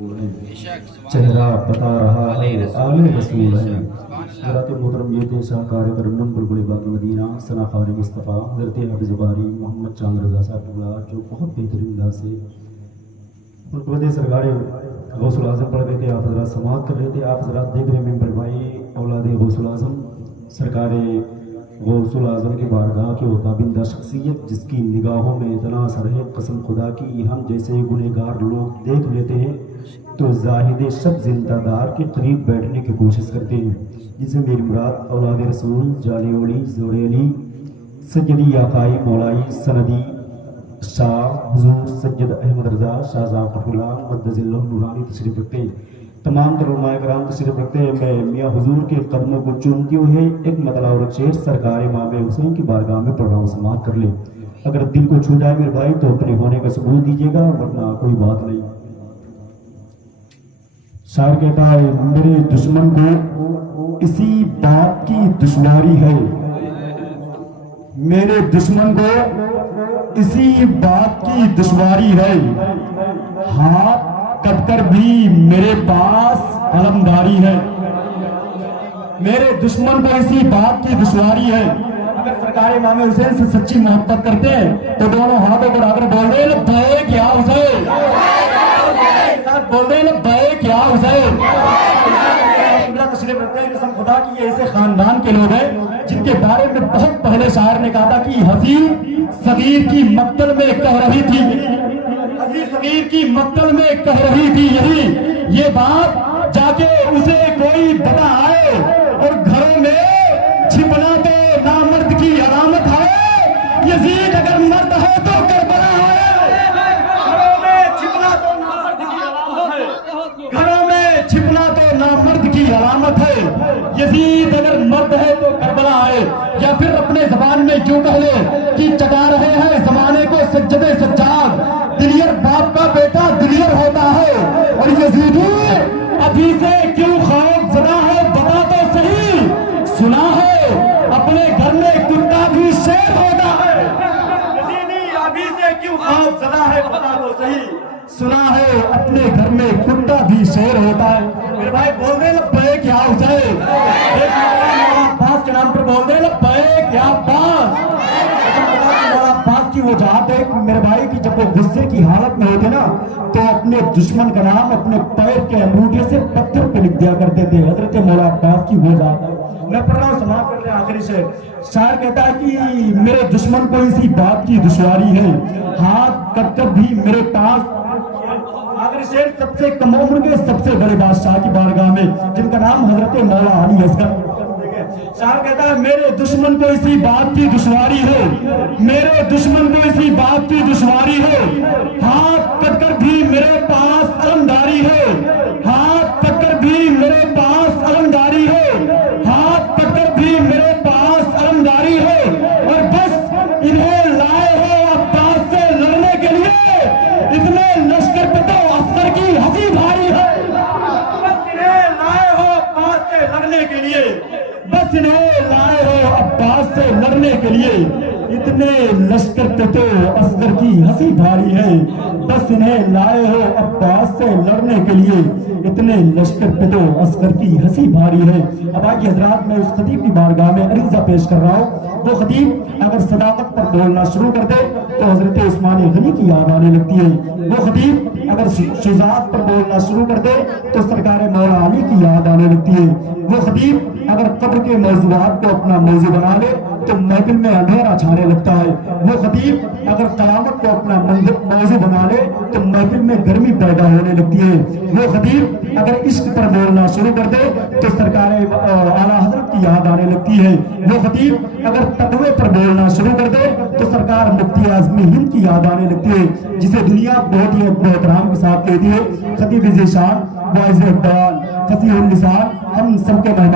چہرہ بتا رہا ہے آل رسول ہے۔ حضرت محترم یہ تھے شاہکار ترنم بلبل باغ مدینہ ثناخوار مصطفیٰ حضرت حافظ باری محمد چاند رضا صاحب اللہ، جو بہت بہترین انداز سے حکومت سرکار غوث العظم پڑھ رہے تھے، آپ حضرات سماعت کر رہے تھے۔ آپ حضرات دیکھ رہے ہیں ممبر بھائی اولاد غوث العظم سرکار غوث العظم کی بارگاہ کے تابندہ شخصیت، جس کی نگاہوں میں اتنا اثر ہے، قسم خدا کی ہم جیسے گنہگار لوگ دیکھ لیتے ہیں تو زاہد شب زندہ دار کے قریب بیٹھنے کی کوشش کرتے ہیں، جسے میری مراد اولاد رسول جالی اولی زوڑے علی سجدی آقائی مولائی سندی شاہ حضور سید احمد رضا شاہ ظفر اللہ مقدس اللہ نورانی تشریف رکھتے ہیں۔ تمام تر علماء کرام تشریف رکھتے ہیں۔ میں میاں حضور کے قدموں کو چومتے ہوئے ایک مطلع اور ایک شعر سرکار امام حسین کی بارگاہ میں پڑھ رہا ہوں، سماعت کر لیں۔ اگر دل کو چھو جائے میرے بھائی تو اپنے ہونے کا ثبوت دیجیے گا، ورنہ کوئی بات نہیں۔ شاعر کہتا ہے میرے دشمن کو اسی بات کی دشواری ہے، میرے دشمن کو اسی بات کی دشواری ہے، ہاتھ کٹ کر بھی میرے پاس علمداری ہے۔ میرے دشمن کو اسی بات کی دشواری ہے۔ اگر سرکار امام حسین سے سچی محبت کرتے ہیں تو دونوں ہاتھوں پر آگر بول دیں لبیک یا حسین، بول دیں لبیک یا حسین۔ تشریف رکھتے ہیں، قسم خدا کی یہ ایسے خاندان کے لوگ ہیں جن کے بارے میں بہت پہلے شاعر نے کہا تھا کہ حسین صغیر کی مقتل میں کہہ رہی تھی، حسین صغیر کی مقتل میں کہہ رہی تھی یہی یہ بات، جا کے اسے کوئی بتا آئے اور گھروں میں چھپنا تو نامرد کی علامت ہے، یزید اگر مرد ہے تو کربلا ہے، گھروں میں چھپنا تو نامرد کی علامت ہے، گھروں میں چھپنا تو نامرد کی علامت ہے، یزید اگر مرد ہے تو کربلا ہے۔ یا پھر اپنے زبان میں کیوں کہہ لے کہ چٹا رہے ہیں زمانے کو سجدے سجاد، دلیر باپ کا بیٹا دلیر ہوتا ہے، اور یزیدی ابھی سے کیوں خوف زدہ ہے بتا تو صحیح، سنا ہے اپنے گھر میں کتا بھی شیر ہوتا ہے، یزیدی ابھی سے کیوں خوف زدہ ہے بتا تو صحیح، سنا ہے اپنے گھر میں کتا بھی شیر ہوتا ہے۔ میرے بھائی بول دے لبیک یا حسین، عباس کے نام پر بول دے لبیک یا عباس۔ عباس کی وہ جہاد ہے میرے بھائی کی جب وہ غصے کی حالت میں ہوتے نا تو اپنے دشمن کا نام اپنے پیر کے انگوٹھے سے پتھر پہ لکھ دیا کرتے تھے، حضرت مولا عباس کی وہ جہاد ہے۔ میں پڑھ رہا ہوں، سماعت کر لیں آخری سے۔ شاعر کہتا ہے کہ میرے دشمن کو اسی بات کی دشواری ہے، ہاتھ کٹ کر بھی میرے پاس، آخری شعر سب سے کم عمر کے سب سے بڑے بادشاہ کی بارگاہ میں جن کا نام حضرت مولا علی اصغر۔ شاعر کہتا ہے میرے دشمن کو اسی بات کی دشواری ہے، میرے دشمن کو اسی بات کی دشواری ہے، ہاتھ کٹ کر بھی میرے پاس علمداری ہے، ہاتھ کٹ کر بھی میرے پاس علمداری ہے، ہاتھ کٹ کر بھی میرے پاس علمداری ہے، اور بس انہیں لائے ہو عباس سے لڑنے کے لیے، اتنے لشکر پہ تو عسکر کی ہنسی بھاری ہے، بس انہیں لائے ہو عباس سے لڑنے کے لیے، بس انہیں لائے ہو عباس سے لڑنے کے لیے، اتنے لشکر پہ تو عسکر کی ہنسی بھاری ہے، بس انہیں لائے ہو عباس سے لڑنے کے لیے، اتنے لشکر پہ تو عسکر کی ہنسی بھاری ہے۔ اب آئیے حضرات میں اس خطیب کی بارگاہ میں عریضہ پیش کر رہا ہوں۔ وہ خطیب اگر صداقت پر بولنا شروع کر دے تو حضرت عثمان غنی کی یاد آنے لگتی ہے، وہ خطیب اگر شجاعت پر بولنا شروع کر دے تو سرکار مولا علی کی یاد آنے لگتی ہے، وہ خطیب اگر قبر کے موضوعات کو اپنا موضوع بنا لے تو محفل میں اندھیرا چھانے لگتا ہے، وہ خطیب اگر قیامت کو اپنا موضوع بنا لے تو محفل میں گرمی پیدا ہونے لگتی ہے، وہ خطیب اگر عشق پر بولنا شروع کر دے تو سرکار اعلیٰ حضرت کی یاد آنے لگتی ہے، وہ خطیب اگر تقوی پر بولنا شروع کر دے تو سرکار مفتی اعظم ہند کی یاد آنے لگتی ہے، جسے دنیا بہت ہی احترام کے ساتھ کہتی ہے خطیب ذی شان واعظ بیان فصیح اللسان، ہم سب کے مہمان